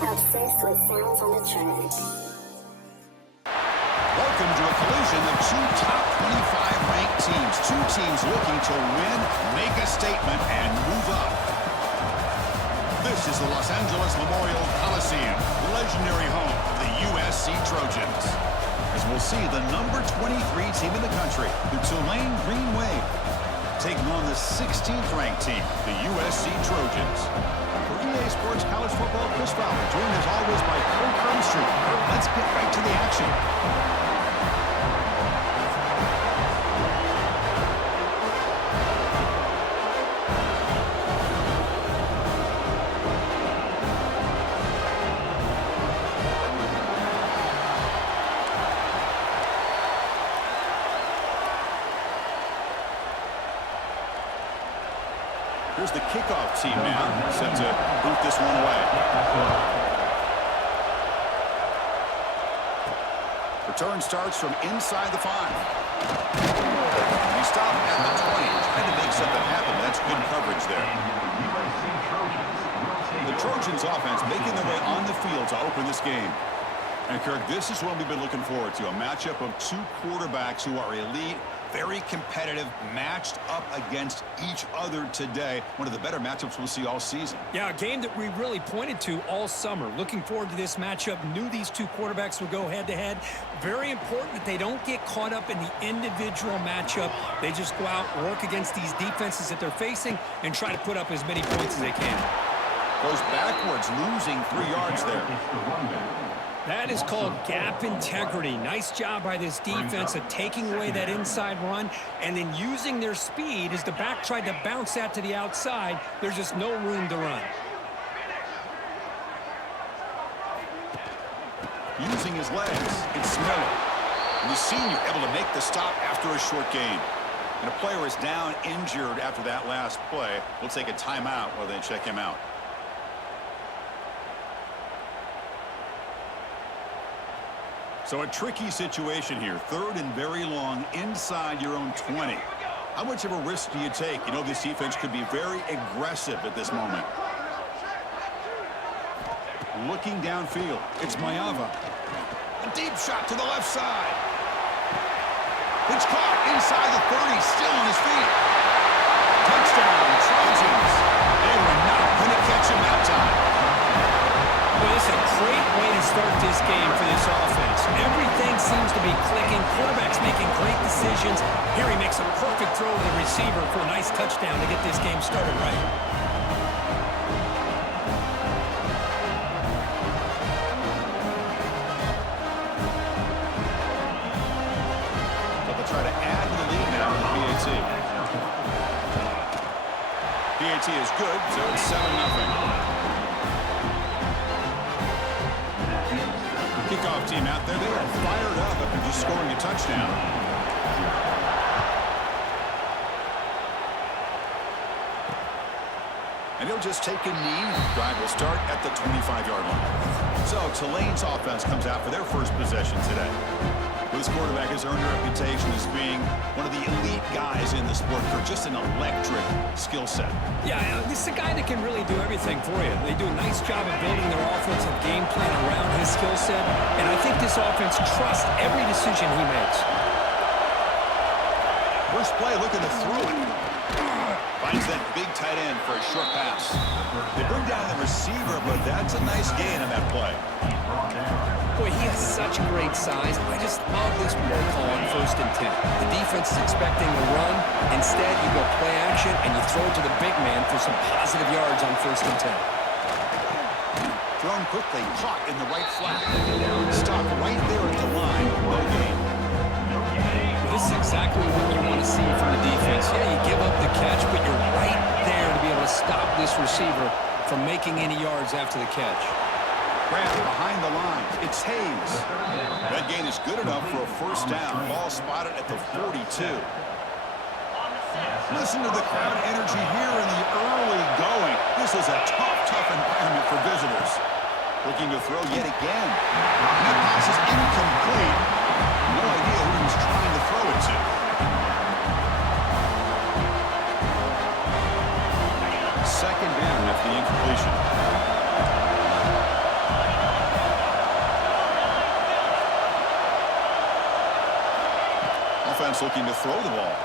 Obsessed with sounds on the track. Welcome to a collision of two top 25 ranked teams. Two teams looking to win, make a statement, and move up. This is the Los Angeles Memorial Coliseum, legendary home of the USC Trojans. As we'll see the number 23 team in the country, the Tulane Green Wave, taking on the 16th ranked team, the USC Trojans. For EA Sports College Football, Chris Fowler, joined as always by Kurt Crumstreet. Let's get right to the action. Here's the kickoff team now, set to boot this one away. Return starts from inside the 5. He stopped at the 20, trying to make something happen. That's good coverage there. The Trojans offense making their way on the field to open this game. And Kirk, this is what we've been looking forward to, a matchup of two quarterbacks who are elite, very competitive, matched up against each other today. One of the better matchups we'll see all season. Yeah, a game that we really pointed to all summer. Looking forward to this matchup. Knew these two quarterbacks would go head-to-head. Very important that they don't get caught up in the individual matchup. They just go out, work against these defenses that they're facing, and try to put up as many points as they can. Goes backwards, losing 3 yards there. That is called gap integrity. Nice job by this defense of taking away that inside run and then using their speed as the back tried to bounce that to the outside. There's just no room to run. Using his legs, it's Miller. And the senior able to make the stop after a short gain. And a player is down injured after that last play. We'll take a timeout while they check him out. So a tricky situation here. 3rd and very long inside your own 20. How much of a risk do you take? You know, this defense could be very aggressive at this moment. Looking downfield, it's Mayava. A deep shot to the left side. It's caught inside the 30, still on his feet. Touchdown, Trojans. They were not going to catch him that time. Well, this is a great way to start this game for this offense. Everything seems to be clicking. Quarterback's making great decisions. Here he makes a perfect throw to the receiver for a nice touchdown to get this game started right. So they'll try to add to the lead now with PAT. PAT is good, so it's 7-0. Kickoff team out there. They are fired up after just scoring a touchdown. And he'll just take a knee. Drive will start at the 25-yard line. So Tulane's offense comes out for their first possession today. This quarterback has earned a reputation as being one of the elite guys in the sport for just an electric skill set. Yeah, this is a guy that can really do everything for you. They do a nice job of building their offensive game plan around his skill set, and I think this offense trusts every decision he makes. First play, looking to throw it. Finds that big tight end for a short pass. They bring down the receiver, but that's a nice gain on that play. Boy, he has such great size. I just love this play call on 1st and 10. The defense is expecting a run. Instead, you go play action, and you throw it to the big man for some positive yards on 1st and 10. Thrown quickly, caught in the right flat. Stop right there at the line. No gain. This is exactly what you want to see from the defense. Yeah, you give up the catch, but you're right there to be able to stop this receiver from making any yards after the catch. Grab behind the line. It's Hayes. That gain is good enough for a first down. Ball spotted at the 42. Listen to the crowd energy here in the early going. This is a tough environment for visitors. Looking to throw yet again. That pass is incomplete. No idea who he was trying to throw it to. Second down after the incompletion. He's looking to throw the ball.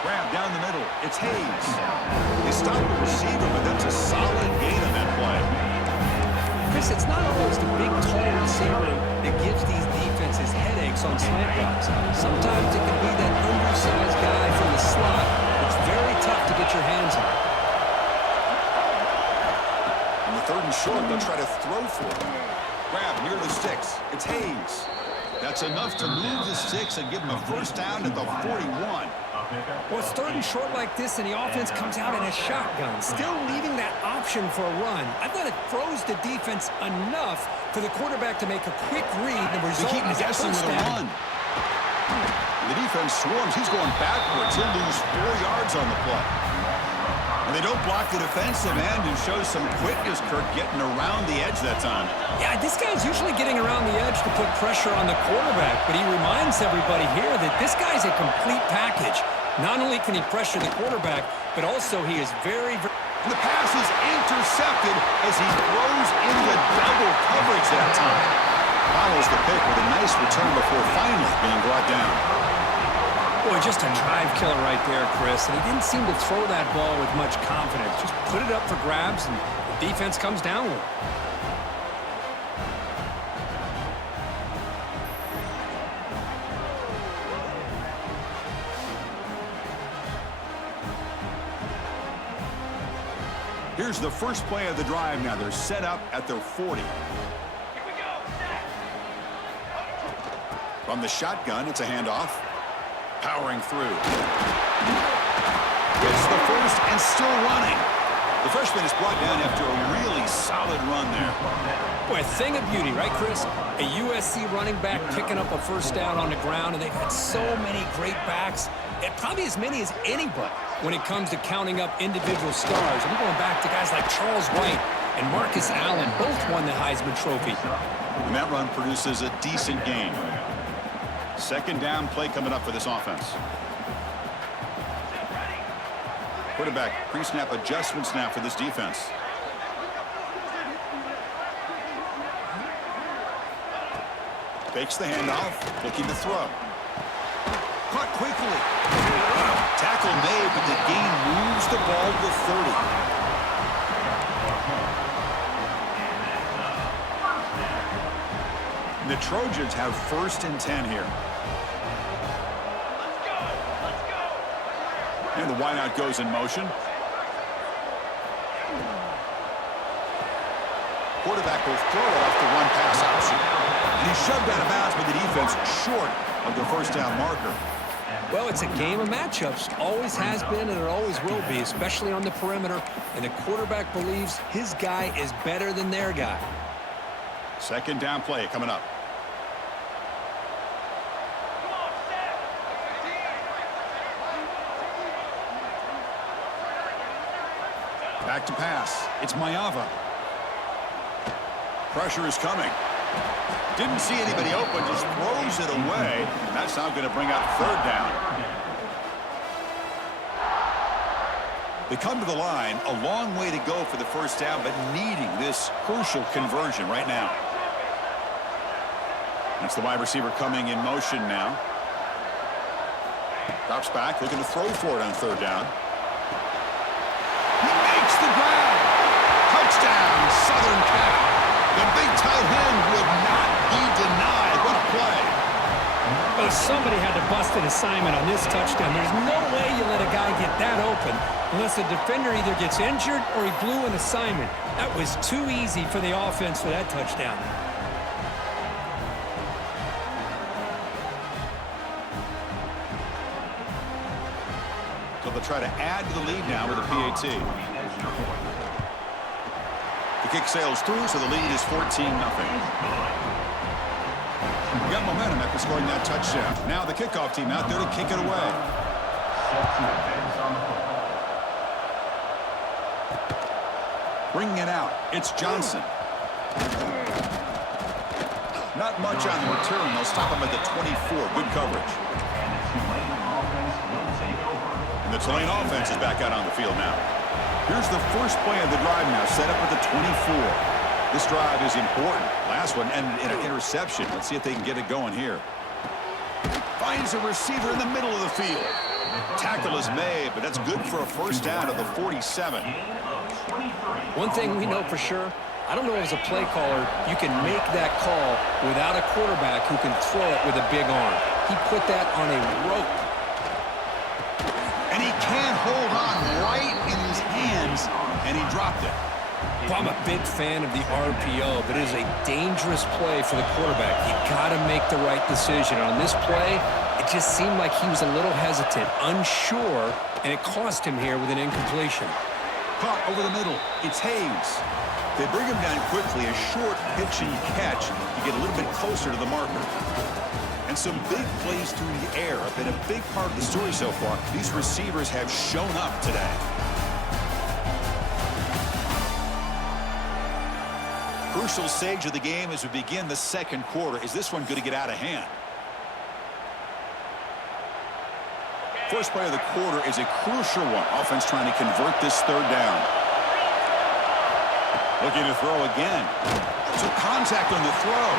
Grab down the middle. It's Hayes. They stop the receiver, but that's a solid gain on that play. Chris, it's not always the big, tall receiver that gives these defenses headaches on slant routes. Sometimes it can be that undersized guy from the slot. It's very tough to get your hands on. On the 3rd and short, they'll try to throw for it. Grab near the sticks. It's Hayes. That's enough to move the sticks and give him a first down at the 41. Well, it's 3rd and short like this, and the offense comes out in a shotgun, still leaving that option for a run. I thought it throws the defense enough for the quarterback to make a quick read. The result keep is a guessing first with a down. run. The defense swarms. He's going backwards. He'll lose 4 yards on the play. And they don't block the defensive end, who shows some quickness, Kirk, getting around the edge that time. Yeah, this guy's usually getting around the edge to put pressure on the quarterback, but he reminds everybody here that this guy's a complete package. Not only can he pressure the quarterback, but also he is very... The pass is intercepted as he throws into double coverage that time. Follows the pick with a nice return before finally being brought down. Boy, just a drive killer right there, Chris. And he didn't seem to throw that ball with much confidence. Just put it up for grabs, and the defense comes down with it. Here's the first play of the drive now. They're set up at their 40. From the shotgun, it's a handoff. Powering through. Gets the first and still running. The freshman is brought down after a really solid run there. Boy, a thing of beauty, right, Chris? A USC running back picking up a first down on the ground, and they've had so many great backs, and probably as many as anybody when it comes to counting up individual stars. I'm going back to guys like Charles White and Marcus Allen, both won the Heisman Trophy. And that run produces a decent gain. 2nd down play coming up for this offense. Quarterback pre-snap adjustments now for this defense. Fakes the handoff, looking to throw. Caught quickly. Tackle made, but the gain moves the ball to 30. The Trojans have 1st and 10 here. And the wideout goes in motion. Quarterback will throw it off the run-pass option. And he's shoved out of bounds by the defense short of the first down marker. Well, it's a game of matchups. Always has been, and it always will be, especially on the perimeter. And the quarterback believes his guy is better than their guy. 2nd down play coming up. Back to pass. It's Mayava. Pressure is coming. Didn't see anybody open, just throws it away. That's now going to bring up 3rd down. They come to the line, a long way to go for the first down, but needing this crucial conversion right now. That's the wide receiver coming in motion now. Drops back, looking to throw for it on 3rd down. He makes the grab. Touchdown, Southern Cal. The big tight end would not be denied. What a play. Well, somebody had to bust an assignment on this touchdown. There's no way you let a guy get that open unless the defender either gets injured or he blew an assignment. That was too easy for the offense for that touchdown. So they'll try to add to the lead now with a PAT. The kick sails through, so the lead is 14-0. We got momentum after scoring that touchdown. Now the kickoff team out there to kick it away. Bringing it out, it's Johnson. Not much on the return. They'll stop him at the 24. Good coverage. And the Tulane offense is back out on the field now. Here's the first play of the drive now, set up at the 24. This drive is important. Last one ended in an interception. Let's see if they can get it going here. finds a receiver in the middle of the field. Tackle is made, but that's good for a first down at the 47. One thing we know for sure, I don't know as a play caller, you can make that call without a quarterback who can throw it with a big arm. He put that on a rope. And he can't hold on right in his hands, and he dropped it. Well, I'm a big fan of the RPO, but it is a dangerous play for the quarterback. You got to make the right decision. On this play, it just seemed like he was a little hesitant, unsure, and it cost him here with an incompletion. Caught over the middle. It's Hayes. They bring him down quickly, a short pitch and catch to get a little bit closer to the marker. And some big plays through the air have been a big part of the story so far. These receivers have shown up today. Crucial stage of the game as we begin the second quarter. Is this one going to get out of hand? First play of the quarter is a crucial one. Offense trying to convert this third down. Looking to throw again. Some contact on the throw.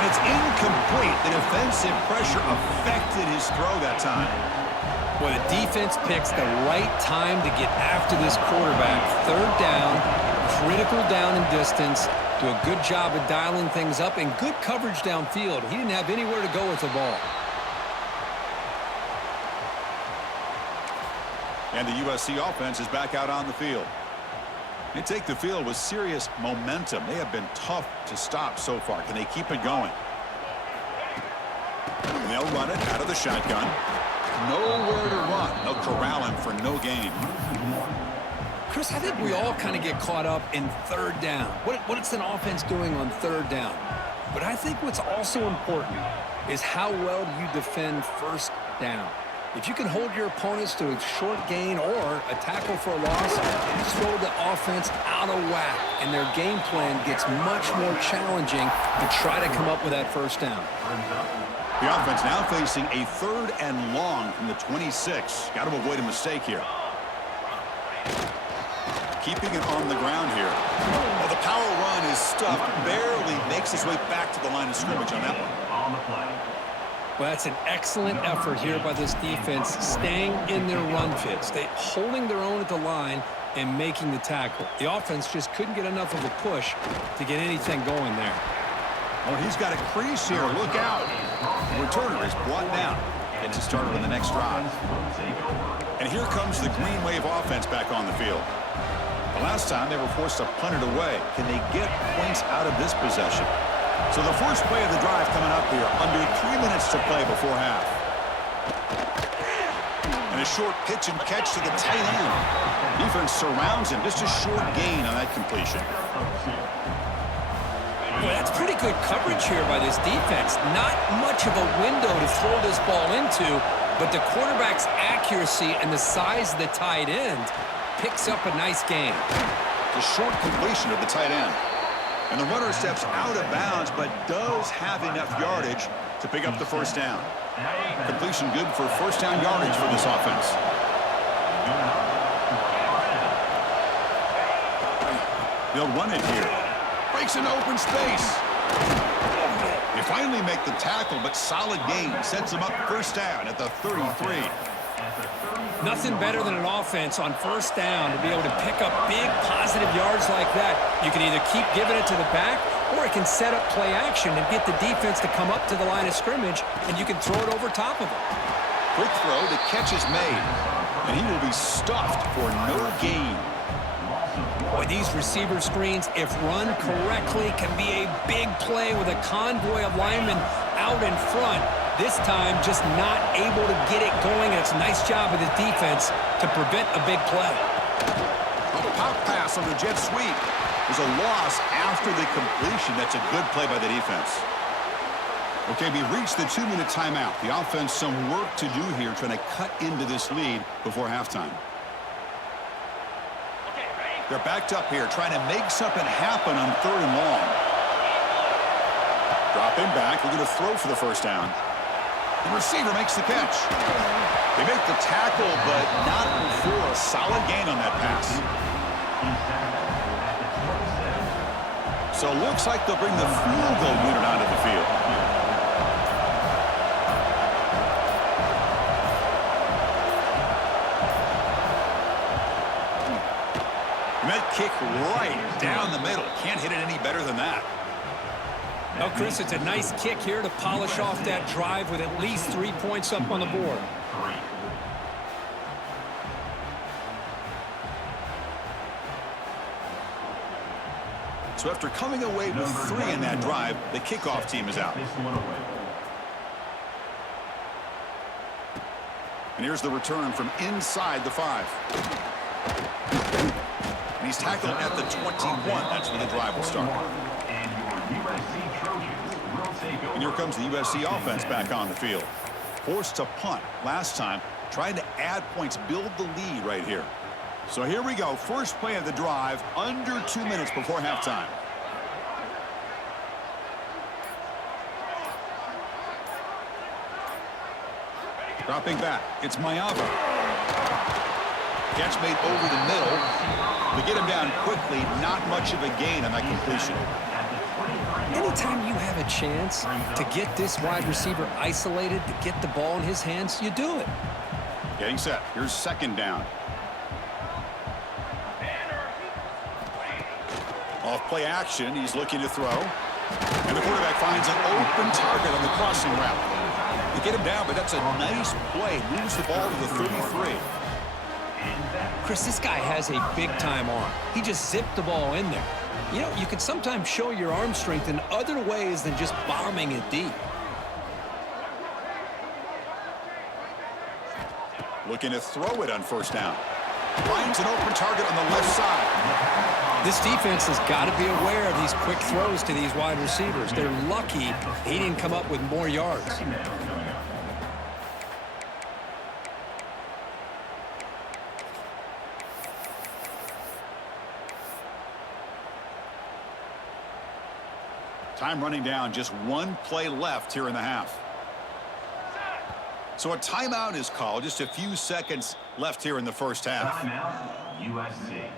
And it's incomplete. The defensive pressure affected his throw that time. Well, the defense picks the right time to get after this quarterback. Third down, critical down and distance. Do a good job of dialing things up and good coverage downfield. He didn't have anywhere to go with the ball. And the USC offense is back out on the field. They take the field with serious momentum. They have been tough to stop so far. Can they keep it going? They'll run it out of the shotgun. Nowhere to run. They'll corral him for no gain. Chris, I think we all kind of get caught up in third down. What is an offense doing on third down? But I think what's also important is how well you defend first down. If you can hold your opponents to a short gain or a tackle for a loss, you throw the offense out of whack, and their game plan gets much more challenging to try to come up with that first down. The offense now facing a third and long from the 26. Got to avoid a mistake here. Keeping it on the ground here. Well, the power run is stuffed. Barely makes his way back to the line of scrimmage on that one. Well, that's an excellent effort here by this defense, staying in their run fits. They holding their own at the line and making the tackle. The offense just couldn't get enough of a push to get anything going there. Oh, he's got a crease here. Look out. The returner is brought down. Gets it started on the next drive. And here comes the Green Wave offense back on the field. The last time they were forced to punt it away. Can they get points out of this possession? So the first play of the drive coming up here. Under 3 minutes to play before half. And a short pitch and catch to the tight end. Defense surrounds him. Just a short gain on that completion. Well, that's pretty good coverage here by this defense. Not much of a window to throw this ball into, but the quarterback's accuracy and the size of the tight end picks up a nice gain. The short completion of the tight end. And the runner steps out of bounds, but does have enough yardage to pick up the first down. Completion good for first down yardage for this offense. They'll run it here. Breaks into open space. They finally make the tackle, but solid gain. Sets them up first down at the 33. Nothing better than an offense on first down to be able to pick up big positive yards like that. You can either keep giving it to the back, or it can set up play action and get the defense to come up to the line of scrimmage, and you can throw it over top of them. Quick throw, the catch is made, and he will be stuffed for no gain. Boy, these receiver screens, if run correctly, can be a big play with a convoy of linemen out in front. This time, just not able to get it going. And it's a nice job of the defense to prevent a big play. A pop pass on the jet sweep. There's a loss after the completion. That's a good play by the defense. Okay, we reached the 2-minute timeout. The offense, some work to do here, trying to cut into this lead before halftime. They're backed up here, trying to make something happen on third and long. Dropping back, looking to throw for the first down. The receiver makes the catch. They make the tackle, but not before a solid gain on that pass. So it looks like they'll bring the field goal unit onto the field. kick right down the middle. Can't hit it any better than that. Well, Chris, it's a nice kick here to polish off that drive with at least 3 points up on the board. So after coming away with 3 in that drive, the kickoff team is out. And here's the return from inside the 5. And he's tackled at the 21. That's where the drive will start. And here comes the USC offense back on the field. Forced to punt last time, trying to add points, build the lead right here. So here we go. First play of the drive, under 2 minutes before halftime. Dropping back, it's Mayava. Catch made over the middle. To get him down quickly, not much of a gain on that completion. Anytime you have a chance to get this wide receiver isolated, to get the ball in his hands, you do it. Getting set. Here's second down. Off play action, he's looking to throw. And the quarterback finds an open target on the crossing route. They get him down, but that's a nice play. Moves the ball to the 33. Chris, this guy has a big-time arm. He just zipped the ball in there. You know, you can sometimes show your arm strength in other ways than just bombing it deep. Looking to throw it on first down. Finds an open target on the left side. This defense has got to be aware of these quick throws to these wide receivers. They're lucky he didn't come up with more yards. Time running down, just 1 play left here in the half. So a timeout is called, just a few seconds left here in the first half. Timeout, USC.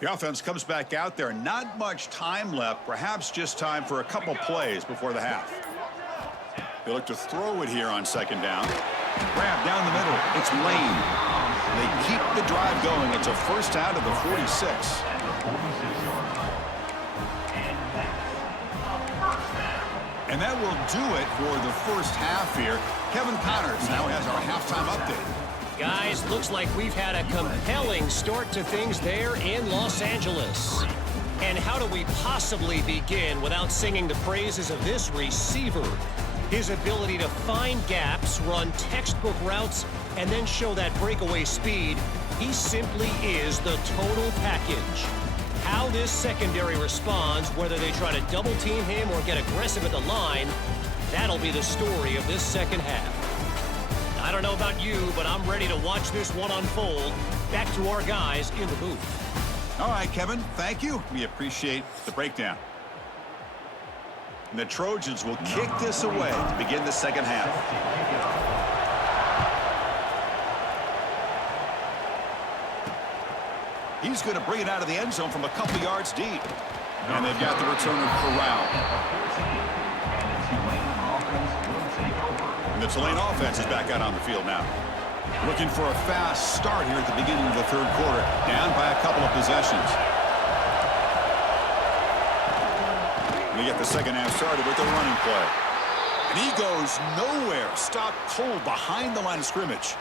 The offense comes back out there. Not much time left. Perhaps just time for a couple plays before the half. They look to throw it here on second down. Grab down the middle. It's Lane. They keep the drive going. It's a first down to the 46. And that will do it for the first half here. Kevin Connors now has our halftime update. Guys, looks like we've had a compelling start to things there in Los Angeles. And how do we possibly begin without singing the praises of this receiver? His ability to find gaps, run textbook routes, and then show that breakaway speed. He simply is the total package. How this secondary responds, whether they try to double team him or get aggressive at the line, that'll be the story of this second half. I don't know about you, but I'm ready to watch this one unfold. Back to our guys in the booth. All right, Kevin, thank you. We appreciate the breakdown. And the Trojans will kick this away to begin the second half. He's going to bring it out of the end zone from a couple yards deep. And they've got the return of Corral. And the Tulane offense is back out on the field now. Looking for a fast start here at the beginning of the third quarter. Down by a couple of possessions. We get the second half started with a running play. And he goes nowhere. Stopped cold behind the line of scrimmage.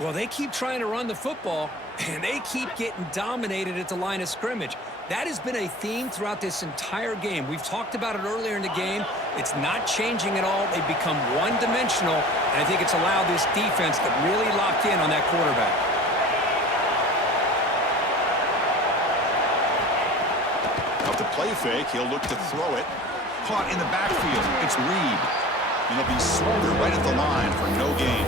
Well, they keep trying to run the football, and they keep getting dominated at the line of scrimmage. That has been a theme throughout this entire game. We've talked about it earlier in the game. It's not changing at all. They've become one-dimensional, and I think it's allowed this defense to really lock in on that quarterback. Off the play fake, he'll look to throw it. Caught in the backfield. It's Reed. And he'll be smothered right at the line for no gain.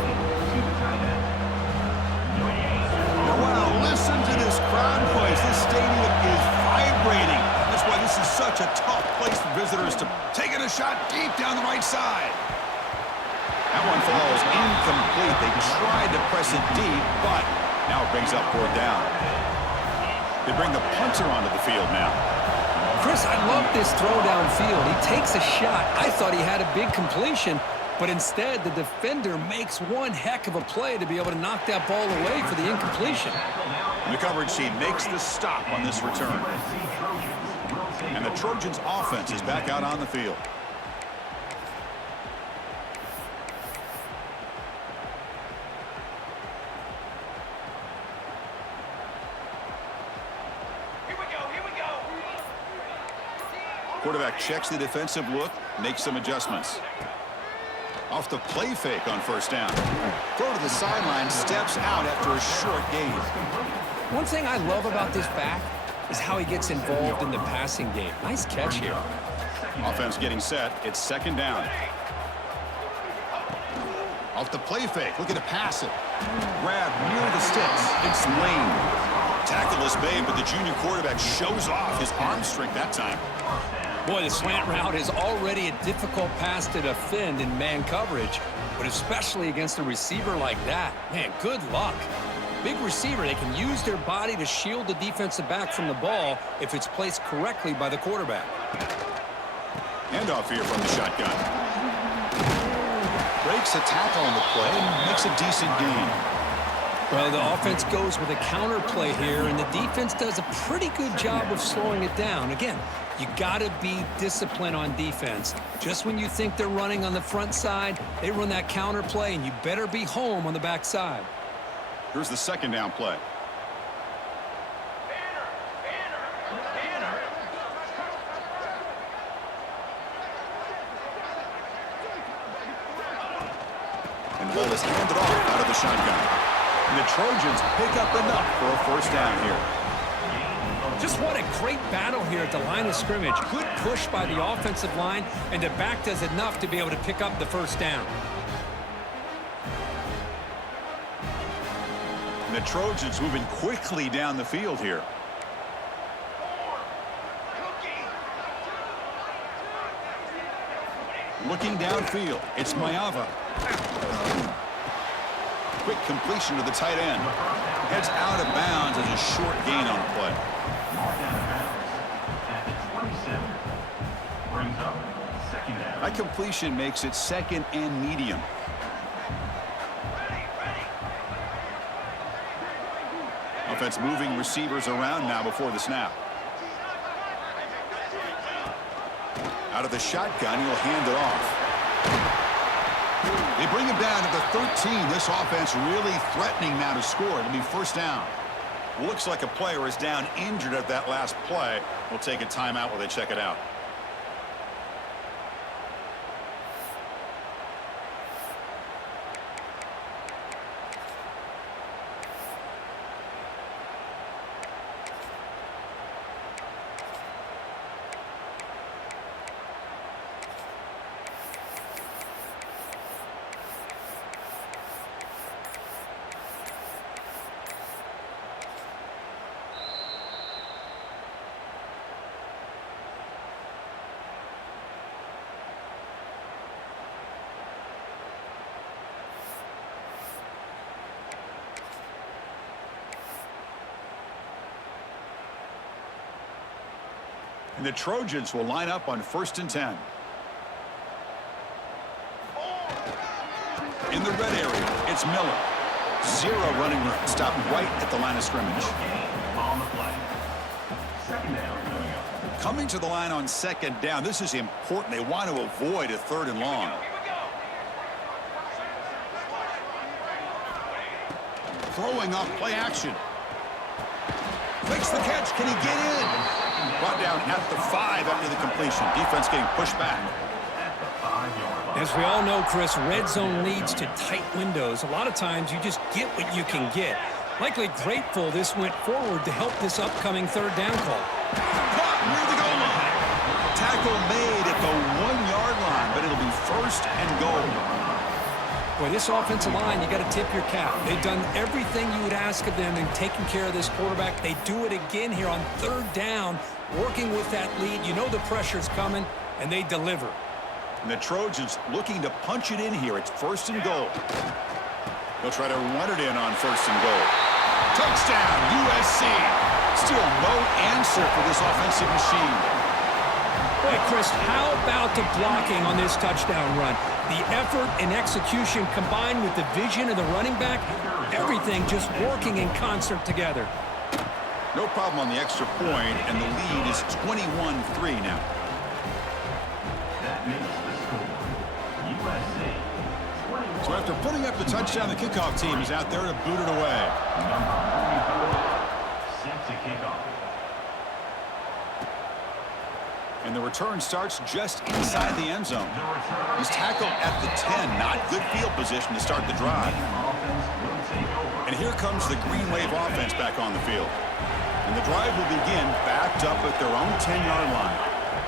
Wow, listen to this crowd noise. This stadium is vibrating. That's why this is such a tough place for visitors to take a shot deep down the right side. That one falls incomplete. They tried to press it deep, but Now it brings up 4th down. They bring the punter onto the field now. Chris, I love this throw downfield. He takes a shot. I thought he had a big completion, but instead the defender makes one heck of a play to be able to knock that ball away for the incompletion. The coverage team makes the stop on this return. And the Trojans offense is back out on the field. Quarterback checks the defensive look, makes some adjustments. Off the play fake on 1st down. Throw to the sideline, steps out after a short gain. One thing I love about this back is how he gets involved in the passing game. Nice catch here. Offense getting set. It's 2nd down. Off the play fake, looking to pass it. Grab near the sticks. It's Lane. Tackleless Babe, but the junior quarterback shows off his arm strength that time. Boy, the slant route is already a difficult pass to defend in man coverage, but especially against a receiver like that. Man, good luck. Big receiver, they can use their body to shield the defensive back from the ball if it's placed correctly by the quarterback. Handoff here from the shotgun. Breaks a tackle on the play and makes a decent gain. Well, the offense goes with a counter play here, and the defense does a pretty good job of slowing it down. Again, you got to be disciplined on defense. Just when you think they're running on the front side, they run that counter play, and you better be home on the back side. Here's the 2nd down play. And the ball is handed off out of the shotgun. And the Trojans pick up enough for a 1st down here. Just what a great battle here at the line of scrimmage. Good push by the offensive line, and the back does enough to be able to pick up the 1st down. And the Trojans moving quickly down the field here. Looking downfield, it's Mayava. Quick completion to the tight end. Heads out of bounds as a short gain on the play. That completion makes it 2nd and medium. Offense moving receivers around now before the snap. Out of the shotgun, he'll hand it off. They bring him down to the 13. This offense really threatening now to score. It'll be 1st down. Looks like a player is down injured at that last play. We'll take a timeout while they check it out. And the Trojans will line up on 1st and 10. In the red area, it's Miller. 0 running room. Stopped right at the line of scrimmage. Coming to the line on 2nd down. This is important. They want to avoid a 3rd and long. Throwing off play action. Makes the catch. Can he get in? Brought down at the 5 after the completion. Defense getting pushed back. As we all know, Chris, red zone leads to tight windows. A lot of times you just get what you can get. Likely grateful this went forward to help this upcoming 3rd down call. Caught near the goal line. Tackle made at the 1-yard line, but it'll be 1st and goal. Boy, this offensive line, you got to tip your cap. They've done everything you would ask of them in taking care of this quarterback. They do it again here on 3rd down, working with that lead. You know the pressure's coming, and they deliver. And the Trojans looking to punch it in here. It's 1st and goal. They'll try to run it in on 1st and goal. Touchdown, USC. Still no answer for this offensive machine. Hey, Chris, how about the blocking on this touchdown run? The effort and execution combined with the vision of the running back, everything just working in concert together. No problem on the extra point, and the lead is 21-3 now. That makes the score USC 21. So after putting up the touchdown, the kickoff team is out there to boot it away. Number 34 set to kick off. And the return starts just inside the end zone. He's tackled at the 10. Not good field position to start the drive. And here comes the Green Wave offense back on the field. And the drive will begin backed up at their own 10-yard line.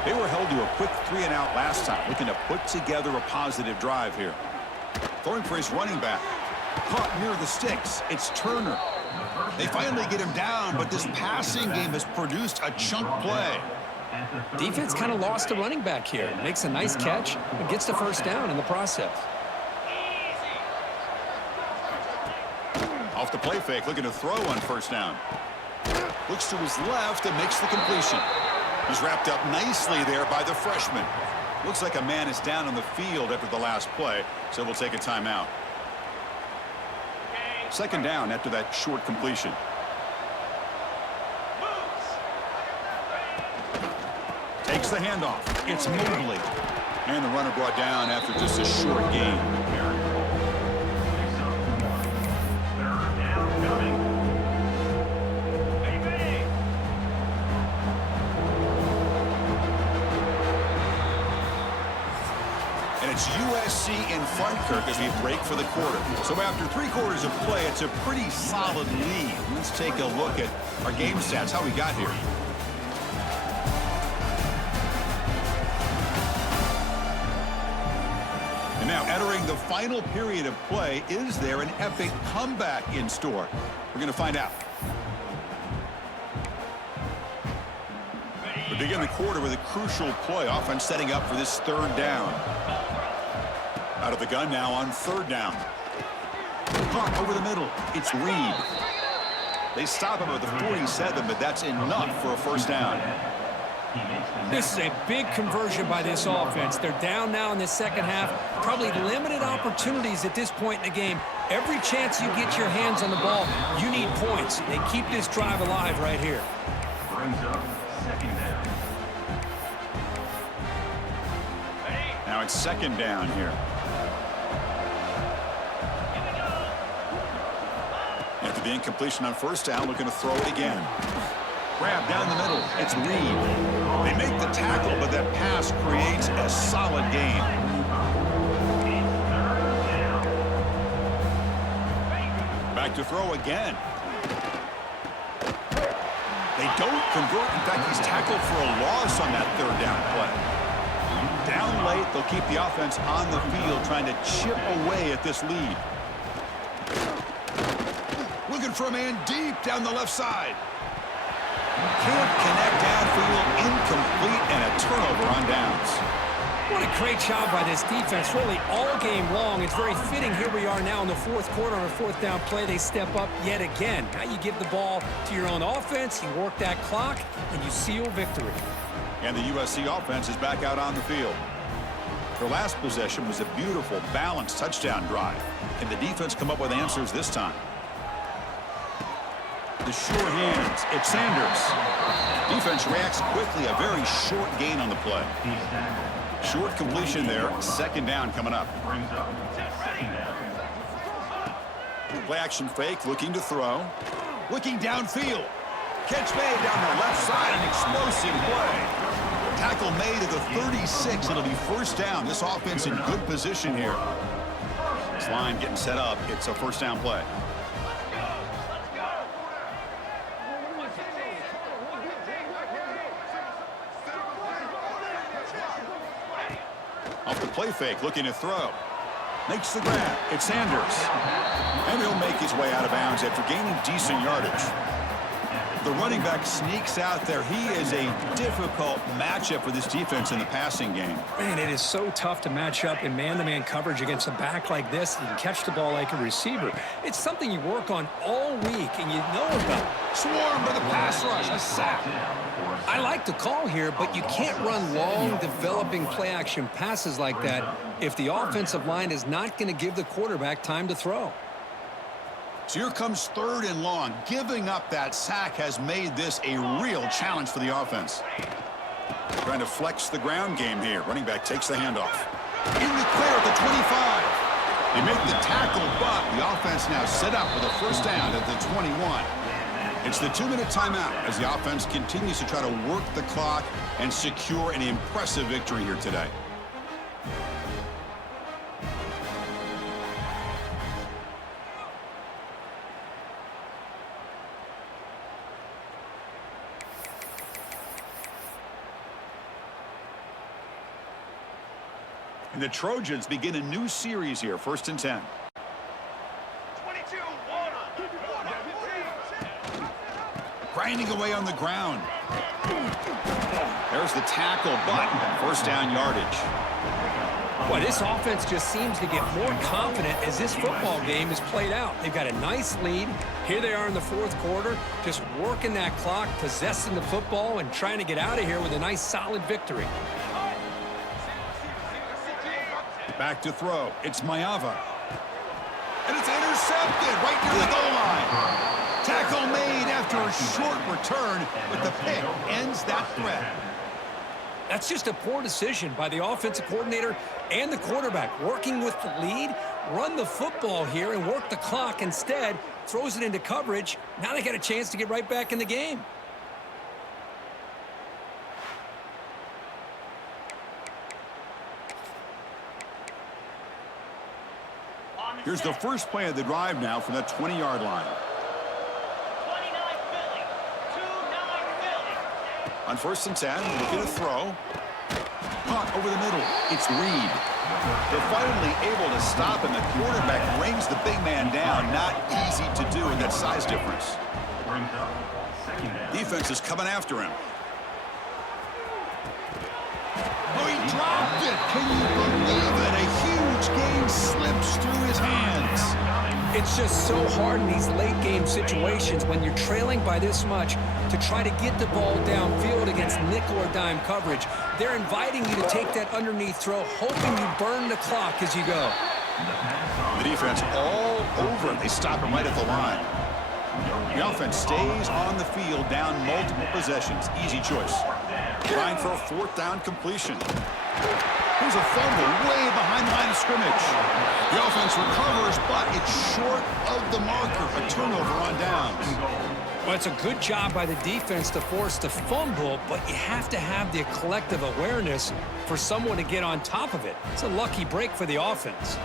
They were held to a quick 3-and-out last time, looking to put together a positive drive here. Throwing for his running back. Caught near the sticks. It's Turner. They finally get him down, but this passing game has produced a chunk play. Defense kind of lost the running back here. Makes a nice catch and gets the first down in the process. Off the play fake, looking to throw on first down. Looks to his left and makes the completion. He's wrapped up nicely there by the freshman. Looks like a man is down on the field after the last play, so we'll take a timeout. Second down after that short completion. Takes the handoff. It's Mobley. And the runner brought down after just a short gain. And it's USC in front, Kirk, as we break for the quarter. So after 3 quarters of play, it's a pretty solid lead. Let's take a look at our game stats, how we got here. And now, entering the final period of play, is there an epic comeback in store? We're going to find out. We begin the quarter with a crucial play. Offense setting up for this third down. Out of the gun now on third down. Caught over the middle. It's Reed. They stop him at the 47, but that's enough for a first down. This is a big conversion by this offense. They're down now in the second half. Probably limited opportunities at this point in the game. Every chance you get your hands on the ball, you need points. They keep this drive alive right here. Brings up second down. Now it's second down here. After the incompletion on first down, looking to throw it again. Grab down the middle. It's Reed. They make the tackle, but that pass creates a solid gain. Back to throw again. They don't convert. In fact, he's tackled for a loss on that third down play. Down late, they'll keep the offense on the field, trying to chip away at this lead. Looking for a man deep down the left side. Can't connect downfield, incomplete, and a turnover on downs. What a great job by this defense, really all game long. It's very fitting. Here we are now in the fourth quarter on a fourth down play. They step up yet again. Now you give the ball to your own offense, you work that clock, and you seal victory. And the USC offense is back out on the field. Their last possession was a beautiful, balanced touchdown drive. Can the defense come up with answers this time? The sure hands. It's Sanders. Defense reacts quickly. A very short gain on the play. Short completion there. Second down coming up. Brings up second down. Play action fake. Looking to throw. Looking downfield. Catch made down the left side. An explosive play. Tackle made at the 36. It'll be first down. This offense in good position here. This line getting set up. It's a first down play. Off the play fake, looking to throw. Makes the grab. It's Sanders. And he'll make his way out of bounds after gaining decent yardage. The running back sneaks out there. He is a difficult matchup for this defense in the passing game. Man, it is so tough to match up in man-to-man coverage against a back like this and catch the ball like a receiver. It's something you work on all week, and you know about it. Swarmed by the pass rush. A sack. I like the call here, but you can't run long, developing play-action passes like that if the offensive line is not going to give the quarterback time to throw. So here comes 3rd and long. Giving up that sack has made this a real challenge for the offense. Trying to flex the ground game here. Running back takes the handoff. In the clear at the 25. They make the tackle, but the offense now set up with a first down at the 21. It's the 2-minute timeout as the offense continues to try to work the clock and secure an impressive victory here today. And the Trojans begin a new series here, 1st and 10. Grinding away on the ground. There's the tackle, but first down yardage. Boy, this offense just seems to get more confident as this football game is played out. They've got a nice lead. Here they are in the 4th quarter, just working that clock, possessing the football, and trying to get out of here with a nice, solid victory. Back to throw. It's Mayava. And it's intercepted right near the goal line. Tackle made after a short return, but the pick ends that threat. That's just a poor decision by the offensive coordinator and the quarterback. Working with the lead, run the football here and work the clock. Instead, throws it into coverage. Now they got a chance to get right back in the game. Here's the first play of the drive now from the 20-yard line. On 1st and 10, look at a throw. Caught over the middle. It's Reed. They're finally able to stop him. The quarterback brings the big man down. Not easy to do with that size difference. Defense is coming after him. Oh, he dropped it. Can you believe it? A huge gain slips through his hands. It's just so hard in these late game situations when you're trailing by this much to try to get the ball downfield against nickel or dime coverage. They're inviting you to take that underneath throw, hoping you burn the clock as you go. The defense all over it. They stop him right at the line. The offense stays on the field down multiple possessions. Easy choice. Trying for a 4th down completion. Here's a fumble way behind the line of scrimmage. The offense recovers, but it's short of the marker. A turnover on downs. Well, it's a good job by the defense to force the fumble, but you have to have the collective awareness for someone to get on top of it. It's a lucky break for the offense.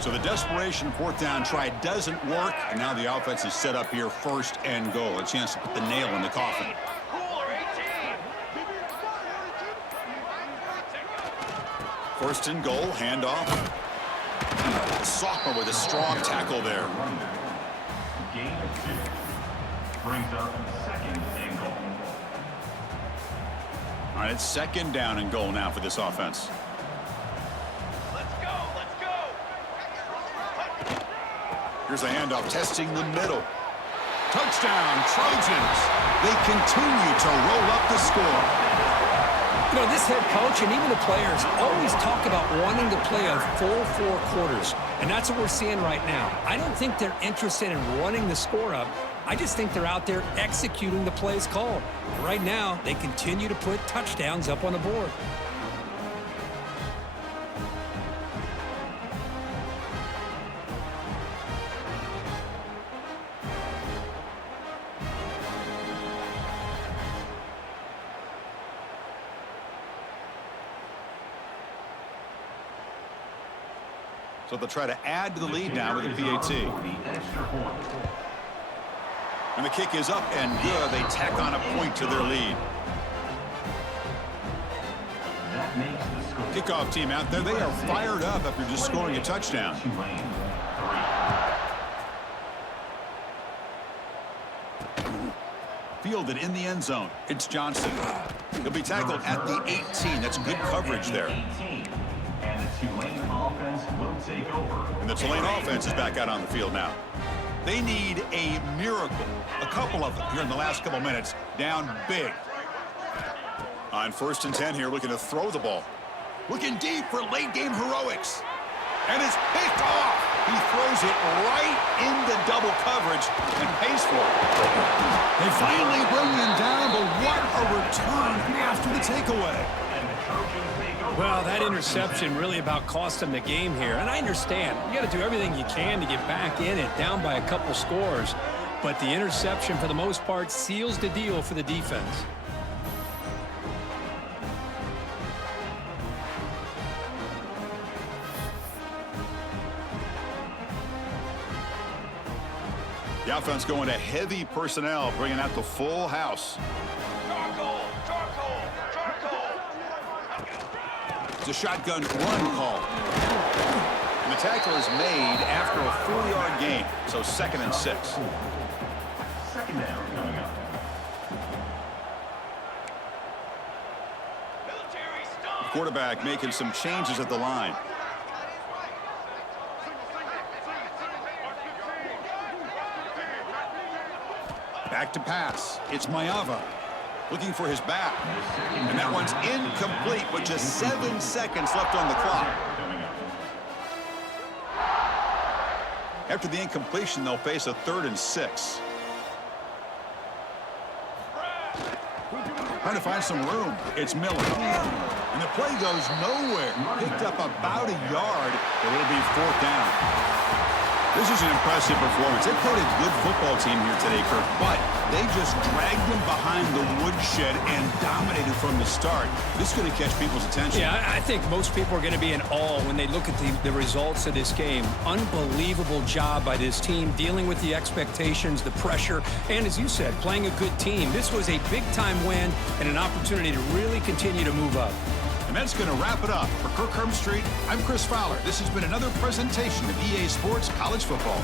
So the desperation 4th down try doesn't work, and now the offense is set up here 1st and goal. A chance to put the nail in the coffin. 1st and goal, handoff. Sophomore with a strong tackle there. Gain of 2. Brings up 2nd and goal. All right, it's 2nd down and goal now for this offense. Here's a handoff, testing the middle. Touchdown, Trojans. They continue to roll up the score. You know, this head coach and even the players always talk about wanting to play a full 4 quarters, and that's what we're seeing right now. I don't think they're interested in running the score up. I just think they're out there executing the plays called. And right now, they continue to put touchdowns up on the board. So they'll try to add to the lead now with a PAT. And the kick is up and good. They tack on a point to their lead. Kickoff team out there. They are fired up after just scoring a touchdown. fielded in the end zone. It's Johnson. He'll be tackled at the 18. That's good coverage there. 18. And the Tulane offense will take over. And the Tulane offense is back out on the field now. They need a miracle. A couple of them here in the last couple minutes. Down big. On 1st and 10 here, looking to throw the ball. Looking deep for late game heroics. And it's picked off. He throws it right into double coverage and pays for it. They finally bring him down, but what a return after the takeaway. And the Trojans take over. Well, that interception really about cost them the game here. And I understand. You got to do everything you can to get back in it, down by a couple scores. But the interception, for the most part, seals the deal for the defense. The offense going to heavy personnel, bringing out the full house. It's a shotgun run call. And the tackle is made after a 4-yard gain, so 2nd and 6. Second down coming up. The quarterback making some changes at the line. Back to pass. It's Mayava looking for his back. And that one's incomplete with just 7 seconds left on the clock. After the incompletion, they'll face a 3rd and 6. Trying to find some room. It's Miller. And the play goes nowhere. Picked up about a yard, but it'll be 4th down. This is an impressive performance. They played a good football team here today, Kirk, but they just dragged them behind the woodshed and dominated from the start. This is going to catch people's attention. Yeah, I think most people are going to be in awe when they look at the results of this game. Unbelievable job by this team, dealing with the expectations, the pressure, and as you said, playing a good team. This was a big-time win and an opportunity to really continue to move up. And that's going to wrap it up. For Kirk Street, I'm Chris Fowler. This has been another presentation of EA Sports College Football.